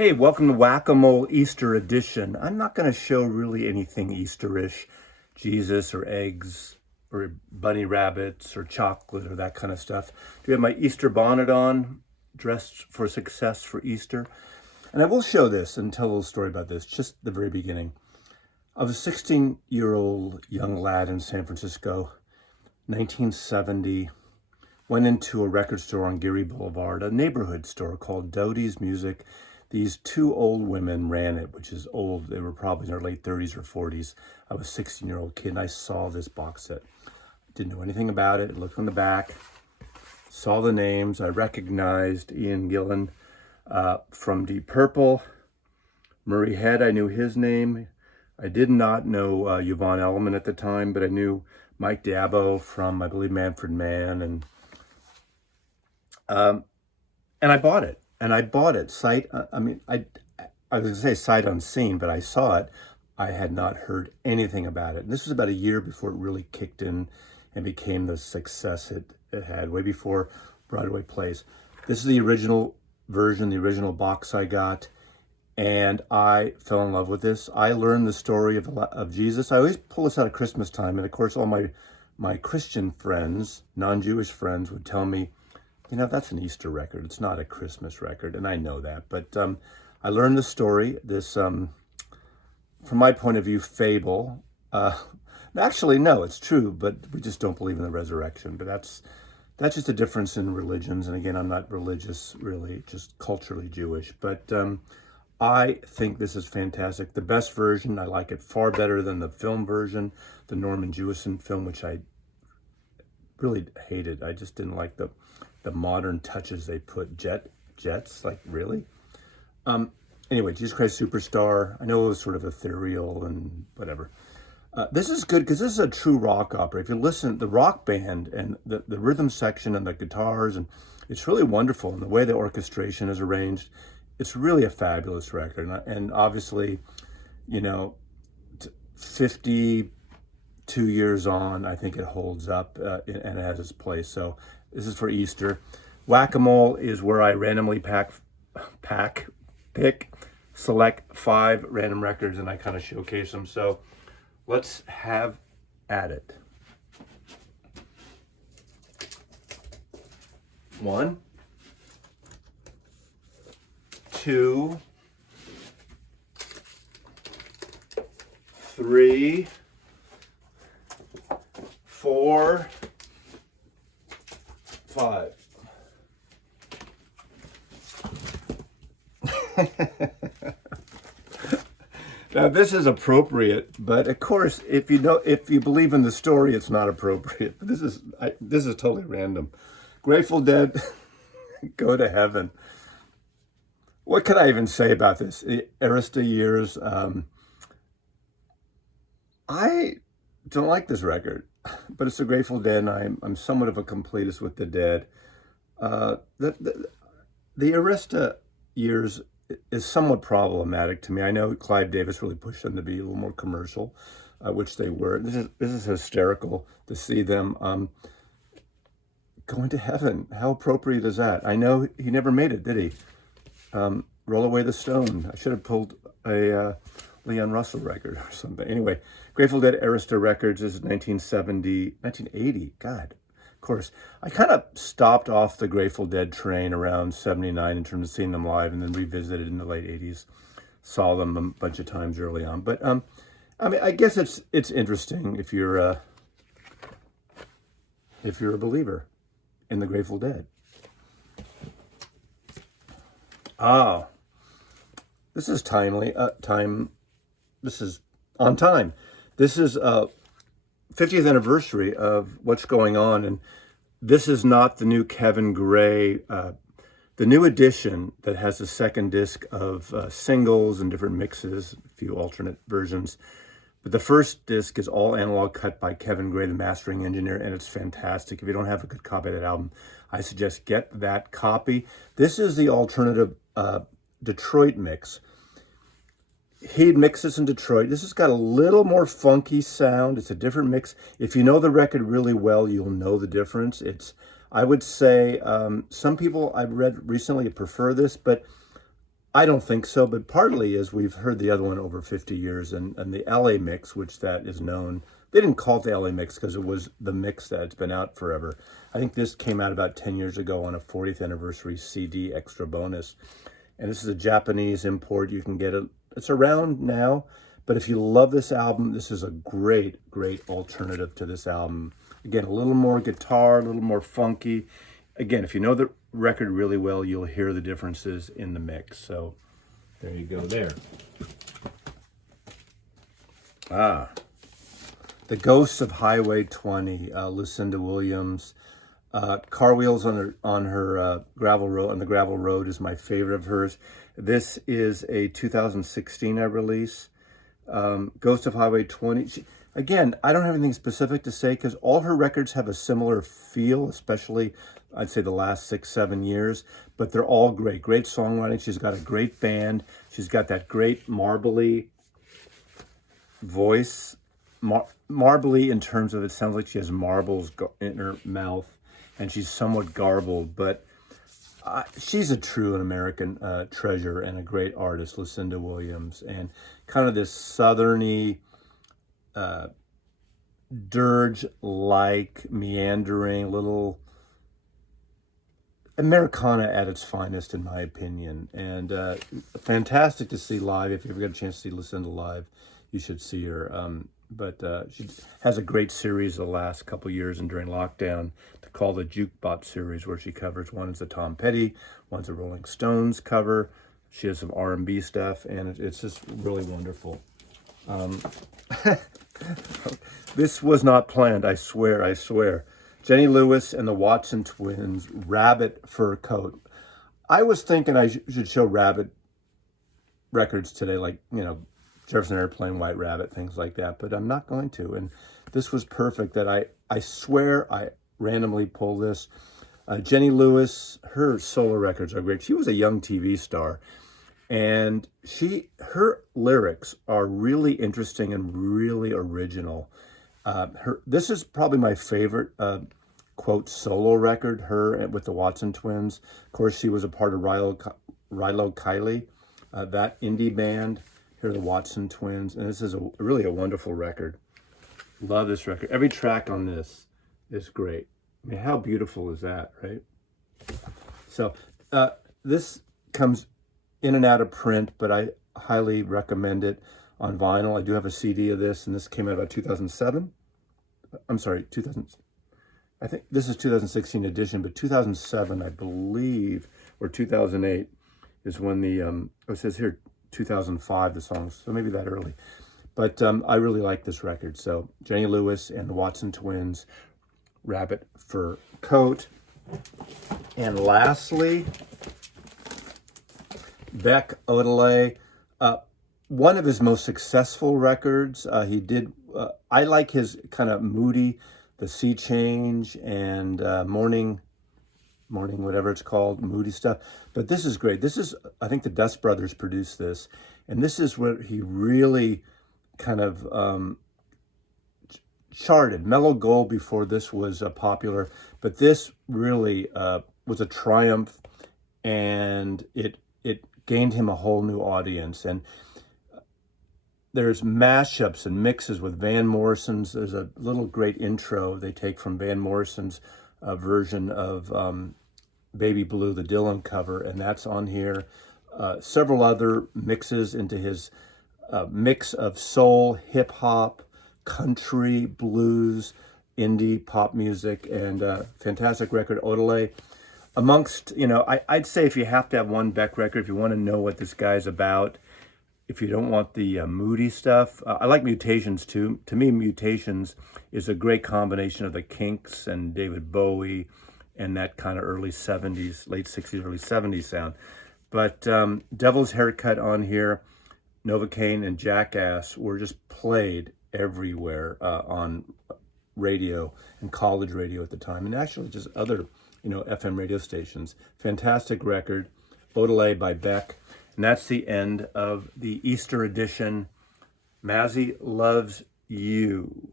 Hey, welcome to Whack-A-Mole Easter edition. I'm not going to show really anything Easterish, Jesus or eggs or bunny rabbits or chocolate or that kind of stuff. Do you have my Easter bonnet on, dressed for success for Easter? And I will show this and tell a little story about this, just the very beginning. I was a 16-year-old young lad in San Francisco, 1970. Went into a record store on Geary Boulevard, a neighborhood store called Doty's Music. These two old women ran it, which is old. They were probably in their late 30s or 40s. I was a 16-year-old kid, and I saw this box set. Didn't know anything about it. Looked on the back, saw the names. I recognized Ian Gillan from Deep Purple. Murray Head, I knew his name. I did not know Yvonne Elliman at the time, but I knew Mike Dabo from, I believe, Manfred Mann, and I bought it. And I bought it I was gonna say sight unseen, but I saw it. I had not heard anything about it. And this was about a year before it really kicked in and became the success it had, way before Broadway plays. This is the original version, the original box I got, and I fell in love with this. I learned the story of Jesus. I always pull this out at Christmas time, and of course all my Christian friends, non-Jewish friends, would tell me, that's an Easter record. It's not a Christmas record, and I know that. But I learned the story, this, from my point of view, fable. Actually, no, it's true, but we just don't believe in the resurrection. But that's just a difference in religions. And again, I'm not religious, really, just culturally Jewish. But I think this is fantastic. The best version, I like it far better than the film version, the Norman Jewison film, which I really hated. I just didn't like the modern touches they put. Jets, like, really? Anyway, Jesus Christ Superstar. I know it was sort of ethereal and whatever. This is good because this is a true rock opera. If you listen, the rock band and the rhythm section and the guitars, and it's really wonderful. And the way the orchestration is arranged, it's really a fabulous record. And obviously, 52 years on, I think it holds up and it has its place. So this is for Easter. Whack-A-Mole is where I randomly pick, select 5 random records, and I kind of showcase them. So let's have at it. 1, 2, 3, 4, 5. Now this is appropriate, but of course, if you believe in the story, it's not appropriate. This is totally random. Grateful Dead, Go to Heaven. What can I even say about this? The Arista years. I don't like this record, but it's the Grateful Dead, and I'm somewhat of a completist with the Dead. The Arista years is somewhat problematic to me. I know Clive Davis really pushed them to be a little more commercial, which they were. This is hysterical to see them going to heaven. How appropriate is that? I know he never made it, did he? Roll Away the Stone. I should have pulled a Leon Russell record or something. Anyway, Grateful Dead Arista Records is 1980. God, of course. I kind of stopped off the Grateful Dead train around 79 in terms of seeing them live, and then revisited in the late 80s. Saw them a bunch of times early on. But I guess it's interesting if you're a believer in the Grateful Dead. Oh, this is timely. This is on time. This is 50th anniversary of What's Going On, and this is not the new Kevin Gray, the new edition that has the second disc of singles and different mixes, a few alternate versions. But the first disc is all analog, cut by Kevin Gray, the mastering engineer, and it's fantastic. If you don't have a good copy of that album, I suggest get that copy. This is the alternative Detroit mix. He'd mix this in Detroit. This has got a little more funky sound. It's a different mix. If you know the record really well, you'll know the difference. I would say, some people I've read recently prefer this, but I don't think so, but partly is we've heard the other one over 50 years, and the LA mix, which that is known. They didn't call it the LA mix because it was the mix that's been out forever. I think this came out about 10 years ago on a 40th anniversary CD extra bonus. And this is a Japanese import. You can get it. It's around now, but if you love this album, this is a great, great alternative to this album. Again, a little more guitar, a little more funky. Again, if you know the record really well, you'll hear the differences in the mix. So there you go there. The Ghosts of Highway 20, Lucinda Williams. Car Wheels on her gravel road, on the gravel road, is my favorite of hers. This is a 2016 release. Ghost of Highway 20. Again, I don't have anything specific to say because all her records have a similar feel, especially I'd say the last 6-7 years, but they're all great. Great songwriting. She's got a great band. She's got that great marbly voice. Marbly in terms of it sounds like she has marbles in her mouth, and she's somewhat garbled, but she's a true American treasure and a great artist, Lucinda Williams, and kind of this southerny, dirge-like, meandering little Americana at its finest, in my opinion, and fantastic to see live. If you ever get a chance to see Lucinda live, you should see her. But she has a great series the last couple years and during lockdown called the Jukebox series, where she covers, one is a Tom Petty, one's a Rolling Stones cover. She has some R&B stuff, and it's just really wonderful. This was not planned, I swear. Jenny Lewis and the Watson Twins, Rabbit Fur Coat. I was thinking I should show Rabbit records today, like, Jefferson Airplane, White Rabbit, things like that, but I'm not going to. And this was perfect that I swear I randomly pulled this. Jenny Lewis, her solo records are great. She was a young TV star, and her lyrics are really interesting and really original. This is probably my favorite quote solo record, her with the Watson Twins. Of course, she was a part of Rilo Kiley, that indie band. Here are the Watson Twins, and this is really a wonderful record. Love this record. Every track on this is great. I mean, how beautiful is that, right? So this comes in and out of print, but I highly recommend it on vinyl. I do have a CD of this, and this came out about 2007. I'm sorry, 2000. I think this is 2016 edition, but 2007, I believe, or 2008 is when it says here 2005, the songs, so maybe that early. But I really like this record. So Jenny Lewis and the Watson Twins, Rabbit Fur Coat. And lastly, Beck Odelay. One of his most successful records. I like his kind of moody, The Sea Change and Morning, whatever it's called, moody stuff. But this is great. This is, I think the Dust Brothers produced this. And this is where he really kind of charted. Mellow Gold before this was popular. But this really was a triumph. And it gained him a whole new audience. And there's mashups and mixes with Van Morrison's. There's a little great intro they take from Van Morrison's version of Baby Blue, the Dylan cover, and that's on here. Several other mixes into his mix of soul, hip hop, country, blues, indie, pop music, and fantastic record, Odelay. Amongst, I'd say if you have to have one Beck record, if you want to know what this guy's about, if you don't want the moody stuff, I like Mutations too. To me, Mutations is a great combination of the Kinks and David Bowie and that kind of early 70s, late 60s, early 70s sound. But Devil's Haircut on here, Novocaine and Jackass were just played everywhere on radio and college radio at the time, and actually just other, FM radio stations. Fantastic record, Odelay by Beck. And that's the end of the Easter edition. Mazzy loves you.